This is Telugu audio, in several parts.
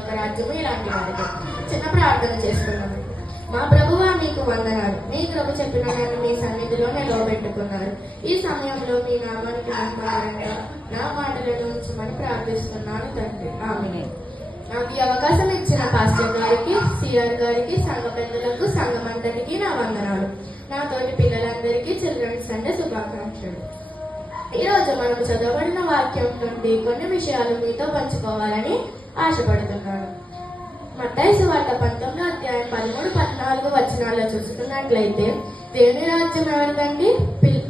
పరలోక రాజ్యము ఇలాంటి వారికి. చిన్న ప్రార్థన చేసుకున్నాము. మా ప్రభువా, మీకు వందనాలు. మీ కృప చెప్పిన నన్ను మీ సన్నిధిలో నిలవబెట్టుకున్నారు. ఈ సమయంలో మీ నామానికి మహిమకరంగా నా మాటలను ఉంచమని ప్రార్థిస్తున్నాను తండ్రి. ఆమేన్. నాకు ఈ అవకాశం ఇచ్చిన పాస్టర్ గారికి, సిఆర్ గారికి, సంఘ పెద్దలకు, సంఘమంతటికి నా వందనాలు. నాతోటి పిల్లలందరికీ చిల్డ్రన్స్ సండే శుభాకాంక్షలు. ఈ రోజు మనం చదవబడిన వాక్యం నుండి కొన్ని విషయాలు మీతో పంచుకోవాలని ఆశపడుతున్నాను. మత్తయి సువార్త 19వ అధ్యాయం 13-14 వచనాల్లో చూసుకున్నట్లయితే, దేవుని రాజ్యం ఎవరిదండి?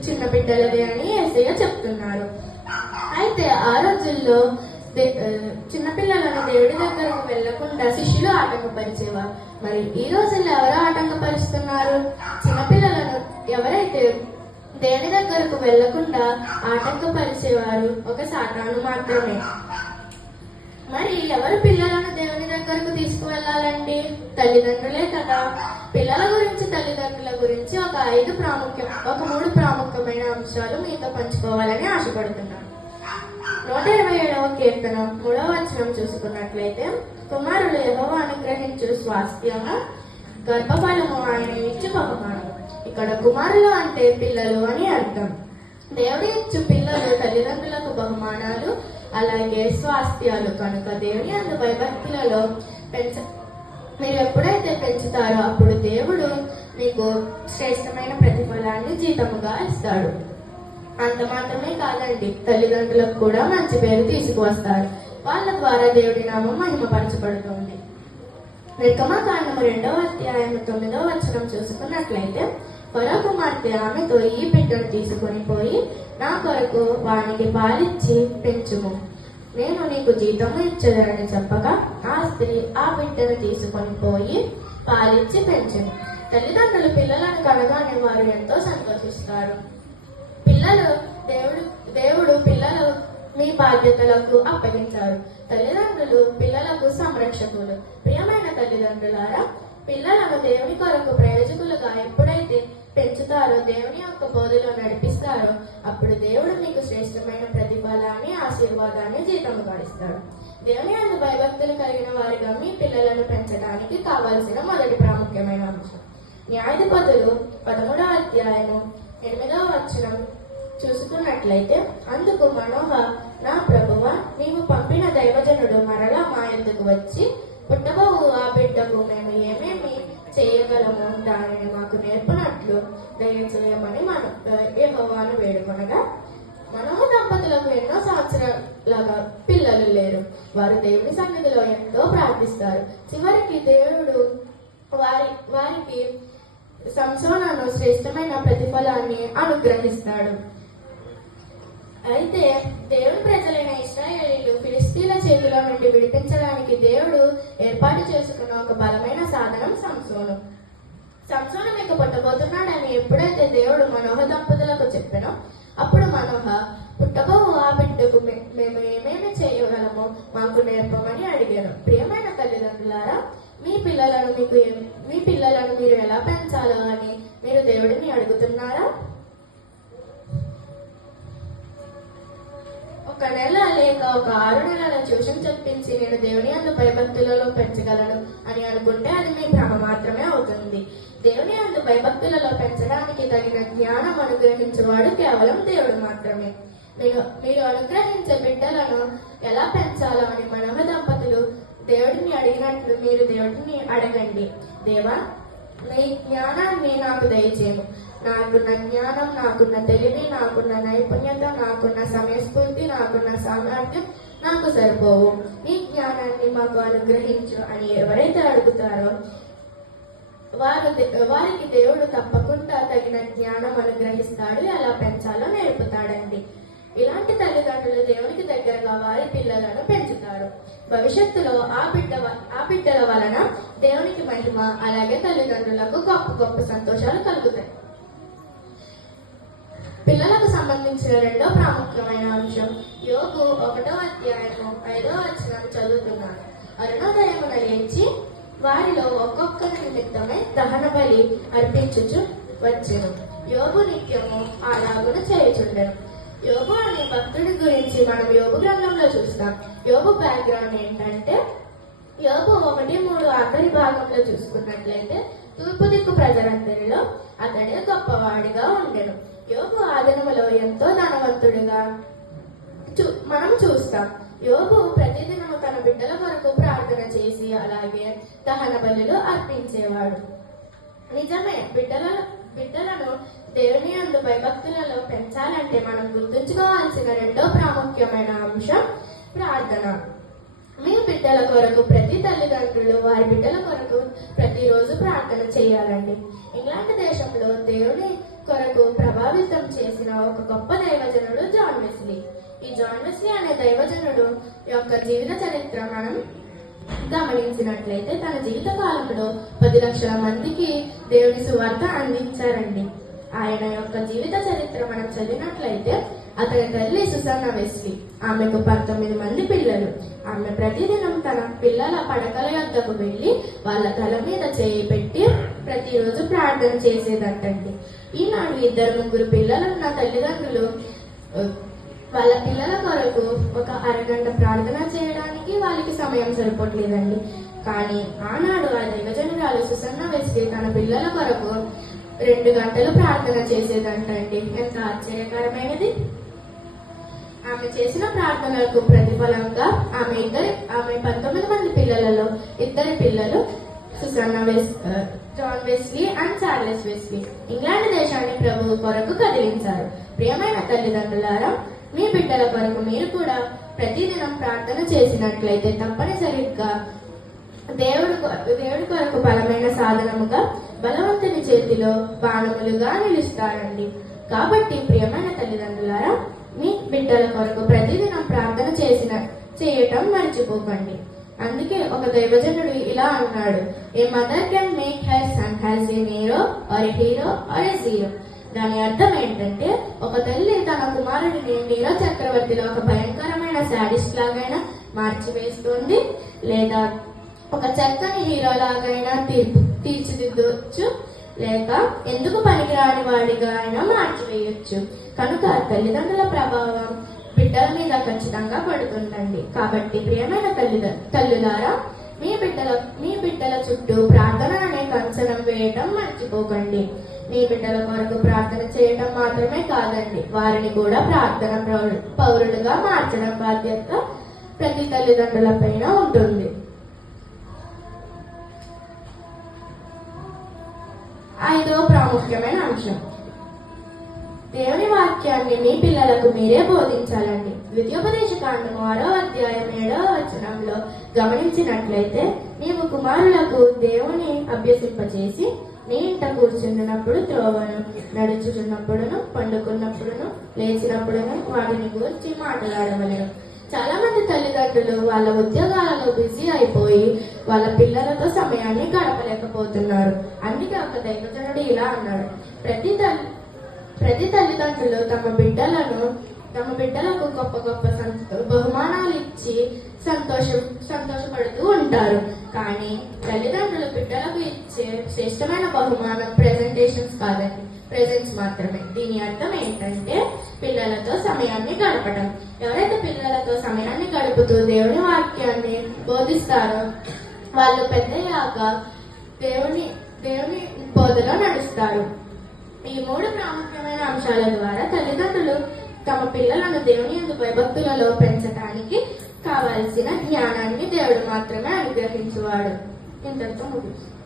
చిన్న బిడ్డలదే అని యేసయ్య చెప్తున్నారు. అయితే ఆ రోజుల్లో చిన్నపిల్లలను దేవుడి దగ్గరకు వెళ్లకుండా శిష్యులు ఆటంకపరిచేవారు. మరి ఈ రోజుల్లో ఎవరు ఆటంకపరుస్తున్నారు? చిన్నపిల్లలను ఎవరైతే దేవుని దగ్గరకు వెళ్లకుండా ఆటంకపరిచేవారు ఒక సాతాను మాత్రమే. మరి ఎవరు పిల్లలను దేవుని దగ్గరకు తీసుకువెళ్ళాలండి? తల్లిదండ్రులే కదా. పిల్లల గురించి, తల్లిదండ్రుల గురించి ఒక 3 ప్రాముఖ్యమైన అంశాలు మీతో పంచుకోవాలని ఆశపడుతున్నాను. 127వ కీర్తన 3వ వచనం చూసుకున్నట్లయితే, కుమారులు యెహోవా అనుగ్రహించు స్వాస్థ్యము, గర్భఫలము ఆయన ఇచ్చు బహుమానము. ఇక్కడ కుమారులు అంటే పిల్లలు అని అర్థం. దేవుడి ఇచ్చు పిల్లలు తల్లిదండ్రులకు బహుమానాలు, అలాగే స్వాస్థ్యాలు కనుక దేవుని అందు భయభక్తులలో మీరు ఎప్పుడైతే పెంచుతారో అప్పుడు దేవుడు మీకు శ్రేష్టమైన ప్రతిఫలాన్ని జీతముగా ఇస్తాడు. అంత మాత్రమే కాదండి, తల్లిదండ్రులకు కూడా మంచి పేరు తీసుకువస్తారు. వాళ్ళ ద్వారా దేవుడి నామం మహిమపరచబడుతుంది. నిర్గమకాండము 2వ అధ్యాయం 9వ వచనం చూసుకున్నట్లయితే, ఫరో కుమార్తె ఆమెతో, ఈ బిడ్డను తీసుకొని పోయి నా కొరకు వానికి పాలిచ్చి పెంచుము, నేను నీకు జీతము ఇచ్చదనని చెప్పగా ఆ స్త్రీ ఆ బిడ్డను తీసుకొని పోయి పాలిచ్చి పెంచును. తల్లిదండ్రులు పిల్లలను కనగానే వారు ఎంతో సంతోషిస్తారు. దేవుడు పిల్లలు మీ బాధ్యతలకు అప్పగించారు. తల్లిదండ్రులు పిల్లలకు సంరక్షకులు. ప్రియమైన తల్లిదండ్రులారా, పిల్లలను దేవుని కొరకు ప్రయోజకులుగా ఎప్పుడైతే పెంచుతారో, దేవుని యొక్క బోధలో నడిపిస్తారో, అప్పుడు దేవుడు మీకు శ్రేష్టమైన ప్రతిఫలాన్ని, ఆశీర్వాదాన్ని జీతముగా ఇస్తాడు. దేవుని అందు భయభక్తులు కలిగిన వారిగా మీ పిల్లలను పెంచడానికి కావాల్సిన మొదటి ప్రాముఖ్యమైన అంశం. న్యాయాధిపతులు 13వ అధ్యాయము 8వ వచనం చూసుకున్నట్లయితే, అందుకు మనోహ, నా ప్రభువ, నీవు పంపిన దైవజనుడు మరలా మా యొద్దకు వచ్చి, పుట్టబోవు ఆ బిడ్డకు మేము ఏమేమి చేయగలము దానిని మాకు నేర్పినట్లు దయచేయమని యెహోవాను వేడుకొనగా, మనోహ దంపతులకు ఎన్నో సంవత్సరాలుగా పిల్లలు లేరు. వారు దేవుని సన్నిధిలో ఎంతో ప్రార్థిస్తారు. చివరికి దేవుడు వారికి సంసోనును శ్రేష్టమైన ప్రతిఫలాన్ని అనుగ్రహిస్తాడు. అయితే దేవుని ప్రజలైన ఇశ్రాయేలీయులు ఫిలిష్తీయుల చేతిలో నుండి విడిపించడానికి దేవుడు ఏర్పాటు చేసుకున్న ఒక బలమైన సాధనం సంసోను. సంసోను మీకు పుట్టబోతున్నాడని ఎప్పుడైతే దేవుడు మనోహ దంపతులకు చెప్పానో, అప్పుడు మనోహ, పుట్టబోవు ఆ బిడ్డకు మేము ఏమేమి చేయగలమో మాకు నేర్పమని అడిగారు. ప్రియమైన తల్లిదండ్రులారా, మీ పిల్లలను మీరు ఎలా పెంచాలో అని మీరు దేవుడిని అడుగుతున్నారా? 1 నెల లేక ఒక 6 నెలల ట్యూషన్ చెప్పించి నేను దేవుని అందు భయభక్తులలో పెంచగలను అని అనుకుంటే అది మీ భ్రమ మాత్రమే అవుతుంది. దేవుని అందు భయభక్తులలో పెంచడానికి తగిన జ్ఞానం అనుగ్రహించేవాడు కేవలం దేవుడు మాత్రమే. మీరు అనుగ్రహించే బిడ్డలను ఎలా పెంచాలో అని మనోహ దంపతులు దేవుడిని అడిగినట్లు మీరు దేవుడిని అడగండి. దేవా, నీ జ్ఞానాన్ని నాకు దయచేయము. నాకున్న జ్ఞానం, నాకున్న తెలివి, నాకున్న నైపుణ్యత, నాకున్న సమయస్ఫూర్తి, నాకున్న సామర్థ్యం నాకు సరిపోవు. నీ జ్ఞానాన్ని మాకు అనుగ్రహించు అని ఎవరైతే అడుగుతారో వారికి దేవుడు తప్పకుండా తగిన జ్ఞానం అనుగ్రహిస్తాడు, ఎలా పెంచాలో నేర్పుతాడండి. ఇలాంటి తల్లిదండ్రులు దేవునికి దగ్గరగా వారి పిల్లలను పెంచుతారు. భవిష్యత్తులో ఆ బిడ్డల వలన దేవునికి మహిమ, అలాగే తల్లిదండ్రులకు గొప్ప గొప్ప సంతోషాలు కలుగుతాయి. పిల్లలకు సంబంధించిన 2వ ప్రాముఖ్యమైన అంశం, యోబు 1వ అధ్యాయము 5వ వచనం చదువుతున్నాను. అరుణోదయమున లేచి వారిలో ఒక్కొక్కరి నిమిత్తమై దహన బలి అర్పించుచు వచ్చెను. యోబు నిత్యము అలాగున చేయుచుండెను. యోబు అనే భక్తుడి గురించి మనం యోబు గ్రంథంలో చూస్తాం. యోబు బ్యాక్గ్రౌండ్ ఏంటంటే, యోబు 1:3 ఆఖరి భాగంలో చూసుకున్నట్లయితే తూర్పు దిక్కు ప్రజలందరిలో అతడే గొప్పవాడిగా ఉండెను. యోబు ఆదినములో ఎంతో ధనవంతుడిగా మనం చూస్తాం. యోబు ప్రతిదినము తన బిడ్డల కొరకు ప్రార్థన చేసి అలాగే దహన బలులు అర్పించేవాడు. నిజమే, బిడ్డలను దేవుని యందు భయభక్తులలో పెంచాలంటే మనం గుర్తుంచుకోవాల్సిన రెండో ప్రాముఖ్యమైన అంశం ప్రార్థన. మీ బిడ్డల కొరకు ప్రతి తల్లిదండ్రులు వారి బిడ్డల కొరకు ప్రతిరోజు ప్రార్థన చేయాలండి. ఇంగ్లాండ్ దేశంలో దేవుని కొరకు ప్రభావితం చేసిన ఒక గొప్ప దైవజనుడు జాన్ వెస్లీ. ఈ జాన్ వెస్లీ అనే దైవజనుడు యొక్క జీవిత చరిత్ర మనం గమనించినట్లయితే తన జీవిత కాలంలో 10 లక్షల మందికి దేవుని సువార్త అందించారండి. ఆయన యొక్క జీవిత చరిత్ర మనం చదివినట్లయితే అతని తల్లి సుసన్నా వెస్లీ, ఆమెకు 19 మంది పిల్లలు. ఆమె ప్రతిదినం తన పిల్లల పడకల యొద్దకు వెళ్లి వాళ్ళ తల మీద చేయి పెట్టి ప్రతిరోజు ప్రార్థన చేసేదంటండి. ఈనాడు 2-3 పిల్లలున్న తల్లిదండ్రులు వాళ్ళ పిల్లల కొరకు ఒక అరగంట ప్రార్థన చేయడానికి వాళ్ళకి సమయం సరిపోట్లేదండి. కానీ ఆనాడు ఆ దైవజనురాలు సుసన్నా వెస్లీ తన పిల్లల కొరకు 2 గంటలు ప్రార్థన చేసేదంటండి. ఎంత ఆశ్చర్యకరమైనది! ఆమె చేసిన ప్రార్థనలకు ప్రతిఫలంగా ఆమె 19 మంది పిల్లలలో 2 పిల్లలు John Wesley and Charles Wesley England దేశాన్ని ప్రభువు కొరకు కదిలించారు. ప్రియమైన తల్లిదండ్రులారా, మీ బిడ్డల కొరకు మీరు కూడా ప్రతిదినం ప్రార్థన చేసినట్లయితే తప్పనిసరిగా దేవుడి కొరకు బలమైన సాధనముగా బలవంతుని చేతిలో బాణములుగా నిలుస్తారండి. కాబట్టి ప్రియమైన తల్లిదండ్రులారా, మీ బిడ్డల కొరకు ప్రతిదినం ప్రార్థన చేయటం మర్చిపోకండి. అందుకే ఒక దైవజనుడు ఇలా అన్నాడు, a mother can make her son has a hero or a hero or a zero. దాని అర్థం ఏంటంటే ఒక తల్లి తన కుమారుడిని నీరో చక్రవర్తిలో ఒక భయంకరమైన శాడిస్ట్ లాగైనా మార్చివేస్తుంది, లేదా ఒక చక్కని హీరో లాగైనా తీర్చిదిద్దవచ్చు, లేక ఎందుకు పనికిరాని వాడిగా అయినా మార్చివేయచ్చు. కనుక తల్లిదండ్రుల ప్రభావం బిడ్డల మీద ఖచ్చితంగా పడుతుందండి. కాబట్టి ప్రియమైన తల్లులారా, మీ బిడ్డల చుట్టూ ప్రార్థన అనే కంచనం వేయటం మర్చిపోకండి. మీ బిడ్డల కొరకు ప్రార్థన చేయటం మాత్రమే కాదండి, వారిని కూడా ప్రార్థన పౌరులుగా మార్చడం బాధ్యత ప్రతి తల్లిదండ్రుల పైన ఉంటుంది. 5వ ప్రాముఖ్యమైన అంశం, దేవుని వాక్యాన్ని మీ పిల్లలకు మీరే బోధించాలండి. ద్వితీయోపదేశకాండము 6వ అధ్యాయం 7వ వచనంలో గమనించినట్లయితే, నీవు కుమారులకు దేవుని అభ్యసింపచేసి నీ ఇంట కూర్చున్నప్పుడు, త్రోవను నడుచుచున్నప్పుడును, పండుకున్నప్పుడును, లేచినప్పుడును వాటిని గురించి మాట్లాడవలెను. చాలా మంది తల్లిదండ్రులు వాళ్ళ ఉద్యోగాలలో బిజీ అయిపోయి వాళ్ళ పిల్లలతో సమయాన్ని గడపలేకపోతున్నారు. అందుకే ఒక దైవజనుడు ఇలా అన్నాడు, ప్రతి తల్లిదండ్రులు తమ బిడ్డలకు గొప్ప గొప్ప బహుమానాలు ఇచ్చి సంతోషపడుతూ ఉంటారు. కానీ తల్లిదండ్రులు బిడ్డలకు ఇచ్చే శ్రేష్టమైన బహుమానం ప్రెజెంటేషన్స్ కాదండి, ప్రెజెంట్స్ మాత్రమే. దీని అర్థం ఏంటంటే పిల్లలతో సమయాన్ని గడపడం. ఎవరైతే పిల్లలతో సమయాన్ని గడుపుతూ దేవుని వాక్యాన్ని బోధిస్తారో వాళ్ళు పెద్దయ్యాక దేవుని బోధలో నడుస్తారు. ఈ 3 ప్రాముఖ్యమైన అంశాల ద్వారా తల్లిదండ్రులు తమ పిల్లలను దేవుని యందు భయభక్తులలో పెంచడానికి కావలసిన జ్ఞానాన్ని దేవుడు మాత్రమే అనుగ్రహించువాడు. ఇంతటితో ముగిస్తుంది.